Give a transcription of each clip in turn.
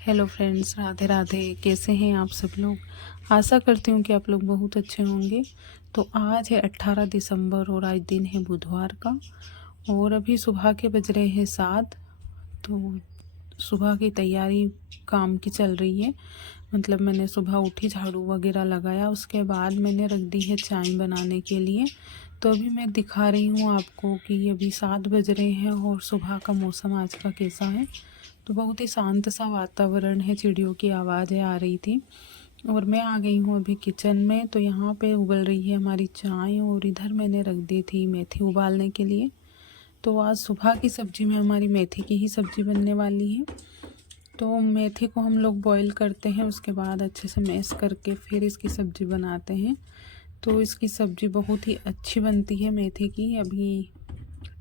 Hello friends, Radhe Radhe. कैसे हैं आप सब लोग। आशा करती हूँ कि आप लोग बहुत अच्छे होंगे। तो आज है 18 दिसंबर और आज दिन है बुधवार का और अभी सुबह के बज रहे हैं 7। तो सुबह की तैयारी काम की चल रही है। मतलब मैंने सुबह उठी, झाड़ू वगैरह लगाया, उसके बाद मैंने रख दी है चाय बनाने के लिए। तो अभी मैं दिखा रही हूँ आपको कि अभी 7 बज रहे हैं और सुबह का मौसम आज का कैसा है। तो बहुत ही शांत सा वातावरण है, चिड़ियों की आवाज़ें आ रही थी और मैं आ गई हूँ अभी किचन में। तो यहाँ पे उबल रही है हमारी चाय और इधर मैंने रख दी थी मेथी उबालने के लिए। तो आज सुबह की सब्ज़ी में हमारी मेथी की ही सब्ज़ी बनने वाली है। तो मेथी को हम लोग बॉईल करते हैं, उसके बाद अच्छे से मैश करके फिर इसकी सब्ज़ी बनाते हैं। तो इसकी सब्ज़ी बहुत ही अच्छी बनती है मेथी की। अभी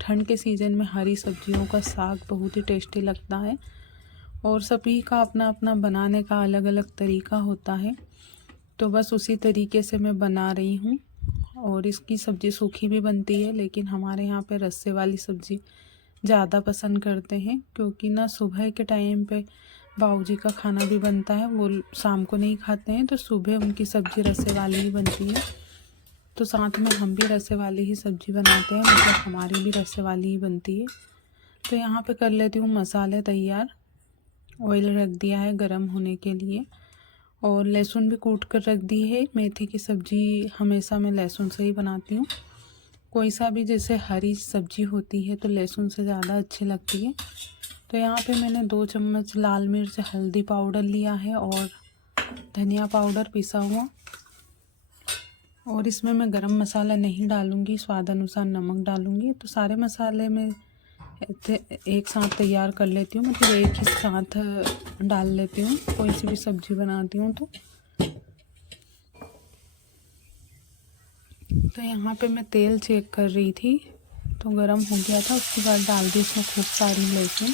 ठंड के सीज़न में हरी सब्जियों का साग बहुत ही टेस्टी लगता है और सभी का अपना अपना बनाने का अलग अलग तरीका होता है। तो बस उसी तरीके से मैं बना रही हूँ। और इसकी सब्ज़ी सूखी भी बनती है, लेकिन हमारे यहाँ पे रस्से वाली सब्ज़ी ज़्यादा पसंद करते हैं, क्योंकि ना सुबह के टाइम पे बाबूजी का खाना भी बनता है, वो शाम को नहीं खाते हैं, तो सुबह उनकी सब्ज़ी रस्से वाली ही बनती है। तो साथ में हम भी रस्से वाली ही सब्ज़ी बनाते हैं, मतलब हमारी भी रस्से वाली ही बनती है। तो यहाँ पे कर लेती हूँ मसाले तैयार। ऑयल रख दिया है गरम होने के लिए और लहसुन भी कूट कर रख दी है। मेथी की सब्ज़ी हमेशा मैं लहसुन से ही बनाती हूँ। कोई सा भी जैसे हरी सब्ज़ी होती है तो लहसुन से ज़्यादा अच्छी लगती है। तो यहाँ पे मैंने 2 चम्मच लाल मिर्च हल्दी पाउडर लिया है और धनिया पाउडर पिसा हुआ। और इसमें मैं गरम मसाला नहीं डालूँगी, स्वाद अनुसार नमक डालूँगी। तो सारे मसाले मैं एक साथ तैयार कर लेती हूँ, मतलब एक ही साथ डाल लेती हूँ कोई सी भी सब्ज़ी बनाती हूँ। तो यहाँ पे मैं तेल चेक कर रही थी, तो गरम हो गया था। उसके बाद डाल दी इसमें खूब सारी लहसुन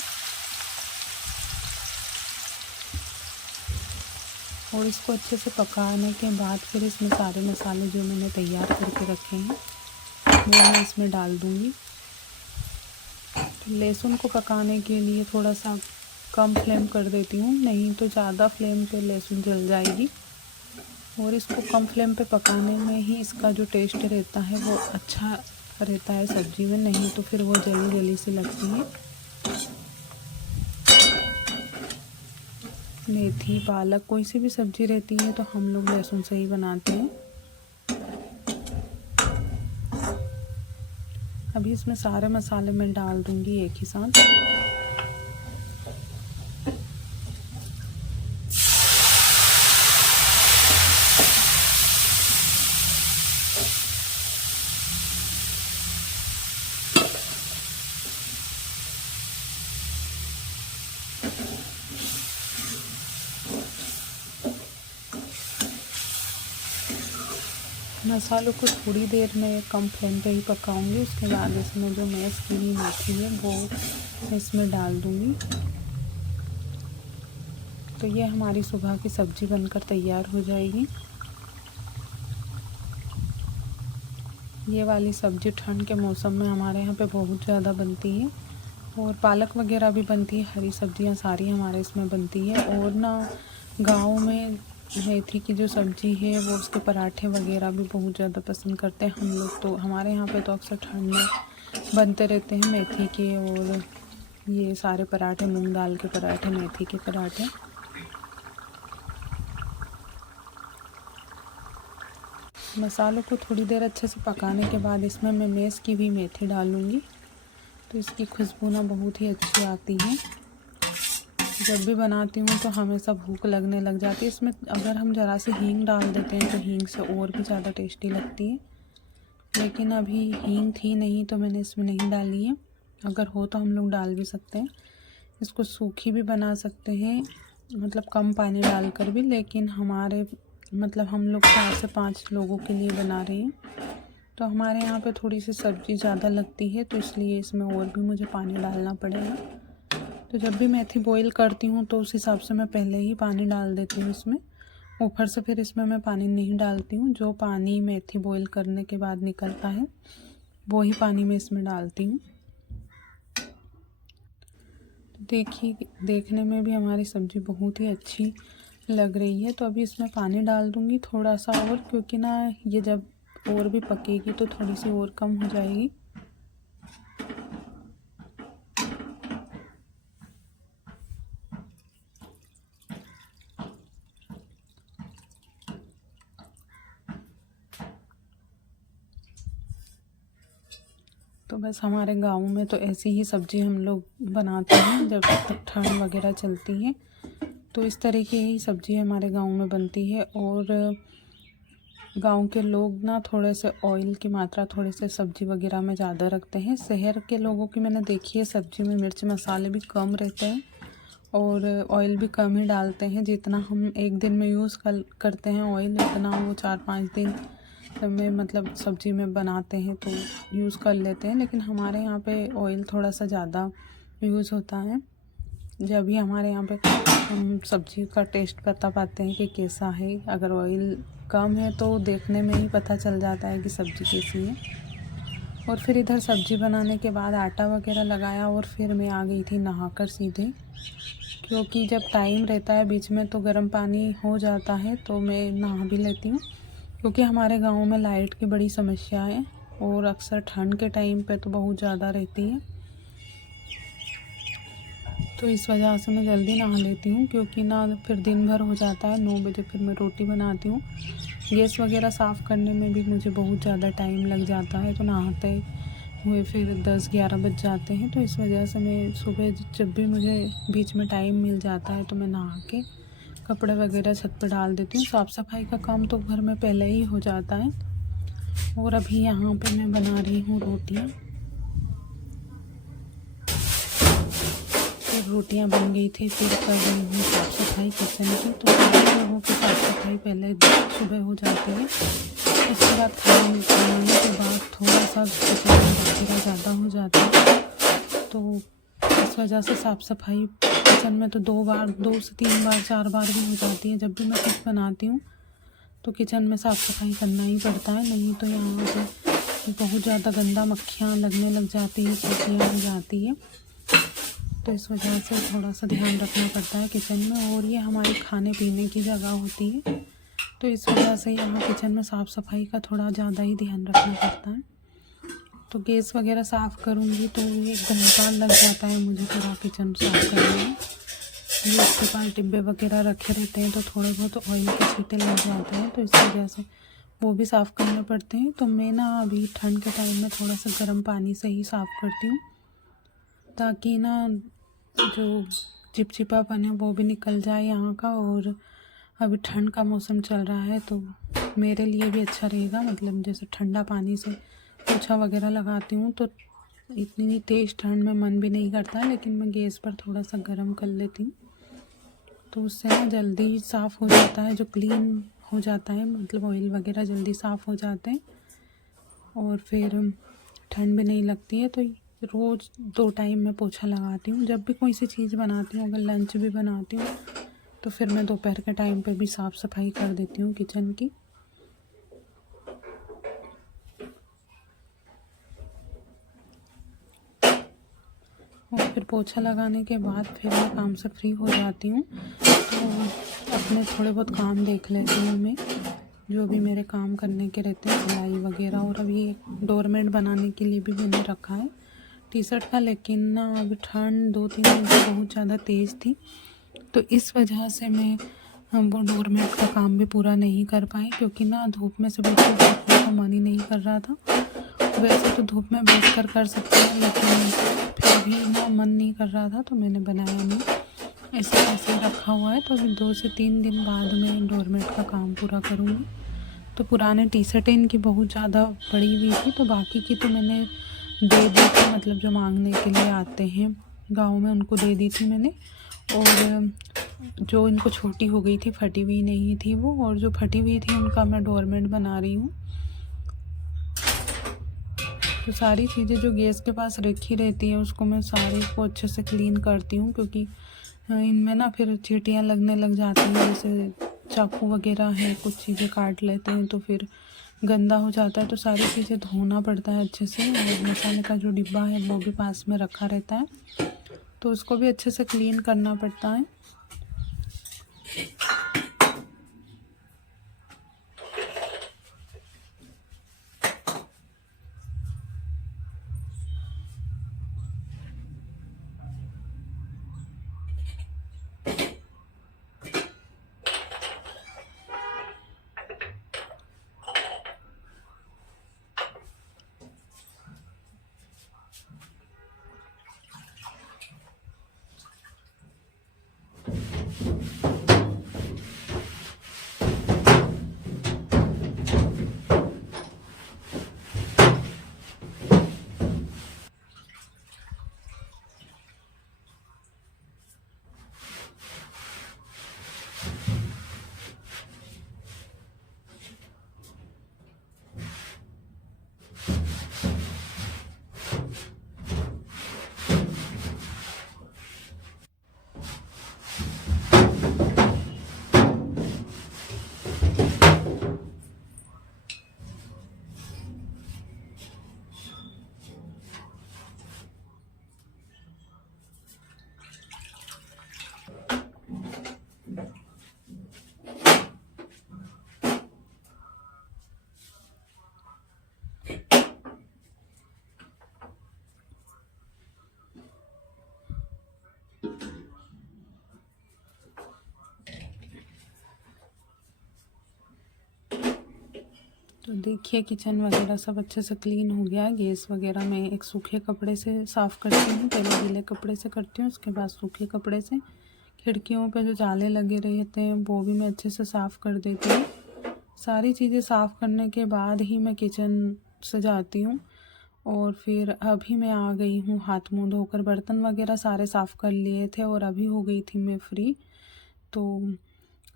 और इसको अच्छे से पकाने के बाद फिर इसमें सारे मसाले जो मैंने तैयार करके रखे हैं वो मैं इसमें डाल दूँगी। लहसुन को पकाने के लिए थोड़ा सा कम फ्लेम कर देती हूँ, नहीं तो ज़्यादा फ्लेम पे लहसुन जल जाएगी। और इसको कम फ्लेम पे पकाने में ही इसका जो टेस्ट रहता है वो अच्छा रहता है सब्ज़ी में, नहीं तो फिर वो जली जली सी लगती है। मेथी पालक कोई सी भी सब्ज़ी रहती है तो हम लोग लहसुन से ही बनाते हैं। अभी इसमें सारे मसाले मैं डाल दूँगी एक ही साथ। मसालों को थोड़ी देर में कम फ्लेम पे ही पकाऊंगी। उसके बाद इसमें जो मैश की हुई मेथी है वो इसमें डाल दूँगी। तो ये हमारी सुबह की सब्ज़ी बनकर तैयार हो जाएगी। ये वाली सब्ज़ी ठंड के मौसम में हमारे यहाँ पे बहुत ज़्यादा बनती है और पालक वगैरह भी बनती है, हरी सब्जियाँ सारी हमारे इसमें बनती है। और ना गाँव में मेथी की जो सब्ज़ी है वो उसके पराठे वगैरह भी बहुत ज़्यादा पसंद करते हैं हम लोग। तो हमारे यहाँ पे तो अक्सर ठंड में बनते रहते हैं मेथी के और ये सारे पराठे, मूंग दाल के पराठे, मेथी के पराठे। मसालों को थोड़ी देर अच्छे से पकाने के बाद इसमें मैं मैश की हुई मेथी डालूँगी। तो इसकी खुशबू ना बहुत ही अच्छी आती है। जब भी बनाती हूँ तो हमेशा भूख लगने लग जाती है। इसमें अगर हम ज़रा सी हींग डाल देते हैं तो हींग से और भी ज़्यादा टेस्टी लगती है, लेकिन अभी हींग थी नहीं तो मैंने इसमें नहीं डाली है। अगर हो तो हम लोग डाल भी सकते हैं। इसको सूखी भी बना सकते हैं, मतलब कम पानी डालकर भी, लेकिन हमारे मतलब हम लोग 4 से 5 लोगों के लिए बना रहे हैं तो हमारे यहाँ पे थोड़ी सी सब्ज़ी ज़्यादा लगती है, तो इसलिए इसमें और भी मुझे पानी डालना पड़ेगा। तो जब भी मेथी बॉईल करती हूँ तो उस हिसाब से मैं पहले ही पानी डाल देती हूँ इसमें। ऊपर से फिर इसमें मैं पानी नहीं डालती हूँ। जो पानी मेथी बॉईल करने के बाद निकलता है वो ही पानी मैं इसमें डालती हूँ। देखिए, देखने में भी हमारी सब्ज़ी बहुत ही अच्छी लग रही है। तो अभी इसमें पानी डाल दूँगी थोड़ा सा और, क्योंकि ना ये जब और भी पकेगी तो थोड़ी सी और कम हो जाएगी। तो बस हमारे गाँव में तो ऐसी ही सब्ज़ी हम लोग बनाते हैं जब ठंड वगैरह चलती है। तो इस तरह की ही सब्ज़ी हमारे गाँव में बनती है। और गांव के लोग ना थोड़े से ऑयल की मात्रा थोड़े से सब्ज़ी वगैरह में ज़्यादा रखते हैं। शहर के लोगों की मैंने देखी है सब्ज़ी में मिर्च मसाले भी कम रहते हैं और ऑयल भी कम ही डालते हैं। जितना हम एक दिन में यूज़ करते हैं ऑयल, उतना वो 4-5 दिन में मतलब सब्ज़ी में बनाते हैं तो यूज़ कर लेते हैं। लेकिन हमारे यहाँ पे ऑयल थोड़ा सा ज़्यादा यूज़ होता है। जब भी हमारे यहाँ पे हम सब्ज़ी का टेस्ट बता पाते हैं कि कैसा है। अगर ऑयल कम है तो देखने में ही पता चल जाता है कि सब्ज़ी कैसी है। और फिर इधर सब्ज़ी बनाने के बाद आटा वगैरह लगाया और फिर मैं आ गई थी नहाकर सीधे, क्योंकि जब टाइम रहता है बीच में तो गर्म पानी हो जाता है तो मैं नहा भी लेती हूँ। क्योंकि हमारे गाँव में लाइट की बड़ी समस्या है और अक्सर ठंड के टाइम पे तो बहुत ज़्यादा रहती है। तो इस वजह से मैं जल्दी नहा लेती हूँ, क्योंकि ना फिर दिन भर हो जाता है। 9 बजे फिर मैं रोटी बनाती हूँ। गैस वगैरह साफ़ करने में भी मुझे बहुत ज़्यादा टाइम लग जाता है, तो नहाते हुए फिर 10-11 बज जाते हैं। तो इस वजह से मैं सुबह जब भी मुझे बीच में टाइम मिल जाता है तो मैं नहा के कपड़े वगैरह छत पर डाल देती हूँ। साफ़ सफाई का काम तो घर में पहले ही हो जाता है। और अभी यहाँ पे मैं बना रही हूँ रोटियाँ। फिर रोटियाँ बन गई थी, फिर कर रही हूँ साफ़ सफाई किचन की। तो सारे लोगों की साफ़ सफाई पहले सुबह हो जाती है। उसके बाद खाने के बाद थोड़ा सा किचन में वगैरह ज़्यादा हो जाता है, तो इस वजह से साफ़ सफाई किचन में तो 2 से 3 बार 4 बार भी हो जाती है। जब भी मैं कुछ बनाती हूँ तो किचन में साफ़ सफाई करना ही पड़ता है, नहीं तो यहाँ पे बहुत ज़्यादा गंदा मक्खियाँ लगने लग जाती है, चींटियाँ हो जाती है। तो इस वजह से थोड़ा सा ध्यान रखना पड़ता है किचन में। और ये हमारी खाने पीने की जगह होती है, तो इस वजह से यहाँ किचन में साफ़ सफाई का थोड़ा ज़्यादा ही ध्यान रखना पड़ता है। तो गैस वगैरह साफ़ करूँगी तो 1 घंटा लग जाता है मुझे पूरा किचन साफ़ करने में। गैस के पास डिब्बे वगैरह रखे रहते हैं तो थोड़े बहुत ऑयल के छींटे लग जाते हैं, तो इस वजह से वो भी साफ़ करने पड़ते हैं। तो मैं ना अभी ठंड के टाइम में थोड़ा सा गर्म पानी से ही साफ़ करती हूँ, ताकि ना जो चिपचिपापन है वो भी निकल जाए यहाँ का। और अभी ठंड का मौसम चल रहा है तो मेरे लिए भी अच्छा रहेगा। मतलब जैसे ठंडा पानी से पोछा वगैरह लगाती हूँ तो इतनी तेज़ ठंड में मन भी नहीं करता है, लेकिन मैं गैस पर थोड़ा सा गर्म कर लेती हूँ तो उससे ना जल्दी साफ़ हो जाता है, जो क्लीन हो जाता है, मतलब ऑयल वगैरह जल्दी साफ़ हो जाते हैं और फिर ठंड भी नहीं लगती है। तो रोज़ 2 टाइम मैं पोछा लगाती हूँ। जब भी कोई सी चीज़ बनाती हूँ, अगर लंच भी बनाती हूँ तो फिर मैं दोपहर के टाइम पे भी साफ़ सफाई कर देती हूँ किचन की। और फिर पोछा लगाने के बाद फिर मैं काम से फ्री हो जाती हूँ, तो अपने थोड़े बहुत काम देख लेती हूँ मैं, जो भी मेरे काम करने के रहते हैं, सिलाई वगैरह। और अभी डोरमेट बनाने के लिए भी मैंने रखा है टी-शर्ट का, लेकिन ना अभी ठंड 2-3 दिन से बहुत ज़्यादा तेज़ थी, तो इस वजह से मैं वो डोरमेट का काम भी पूरा नहीं कर पाई, क्योंकि ना धूप में से बिल्कुल बैठने का मन ही नहीं कर रहा था। वैसे तो धूप में बैठ कर सकते हैं, लेकिन फिर भी ना मन नहीं कर रहा था तो मैंने बनाया नहीं, ऐसे ऐसे रखा हुआ है। तो अभी 2 से 3 दिन बाद मैं डोरमेट का काम पूरा करूँगी। तो पुराने टी-शर्टें इनकी बहुत ज़्यादा पड़ी हुई थी, तो बाकी की तो मैंने दे दी थी, मतलब जो मांगने के लिए आते हैं गाँव में उनको दे दी थी मैंने। और जो इनको छोटी हो गई थी, फटी हुई नहीं थी वो, और जो फटी हुई थी उनका मैं डोरमेट बना रही हूँ। तो सारी चीज़ें जो गैस के पास रखी रहती हैं उसको मैं सारे को अच्छे से क्लीन करती हूँ, क्योंकि इनमें ना फिर चींटियाँ लगने लग जाती हैं। जैसे चाकू वगैरह है, कुछ चीज़ें काट लेते हैं तो फिर गंदा हो जाता है, तो सारी चीज़ें धोना पड़ता है अच्छे से। और मसाले का जो डिब्बा है वो भी पास में रखा रहता है, तो उसको भी अच्छे से क्लीन करना पड़ता है। तो देखिए किचन वगैरह सब अच्छे से क्लीन हो गया। गैस वगैरह मैं एक सूखे कपड़े से साफ़ करती हूँ, पहले गीले कपड़े से करती हूँ, उसके बाद सूखे कपड़े से। खिड़कियों पे जो जाले लगे रहते हैं वो भी मैं अच्छे से साफ़ कर देती हूँ। सारी चीज़ें साफ़ करने के बाद ही मैं किचन से जाती हूँ। और फिर अभी मैं आ गई हूँ हाथ मुँह धोकर, बर्तन वगैरह सारे साफ़ कर लिए थे और अभी हो गई थी मैं फ्री। तो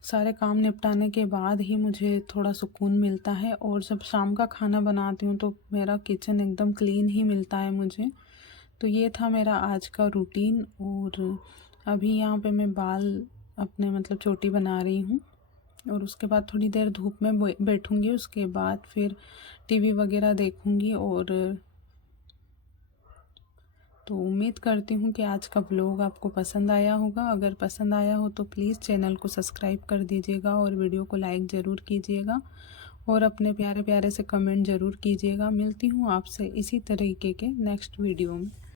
सारे काम निपटाने के बाद ही मुझे थोड़ा सुकून मिलता है। और जब शाम का खाना बनाती हूँ तो मेरा किचन एकदम क्लीन ही मिलता है मुझे। तो ये था मेरा आज का रूटीन। और अभी यहाँ पे मैं बाल अपने मतलब चोटी बना रही हूँ और उसके बाद थोड़ी देर धूप में बैठूँगी। उसके बाद फिर टीवी वगैरह देखूँगी। और तो उम्मीद करती हूँ कि आज का व्लॉग आपको पसंद आया होगा। अगर पसंद आया हो तो प्लीज़ चैनल को सब्सक्राइब कर दीजिएगा और वीडियो को लाइक ज़रूर कीजिएगा और अपने प्यारे प्यारे से कमेंट ज़रूर कीजिएगा। मिलती हूँ आपसे इसी तरीके के नेक्स्ट वीडियो में।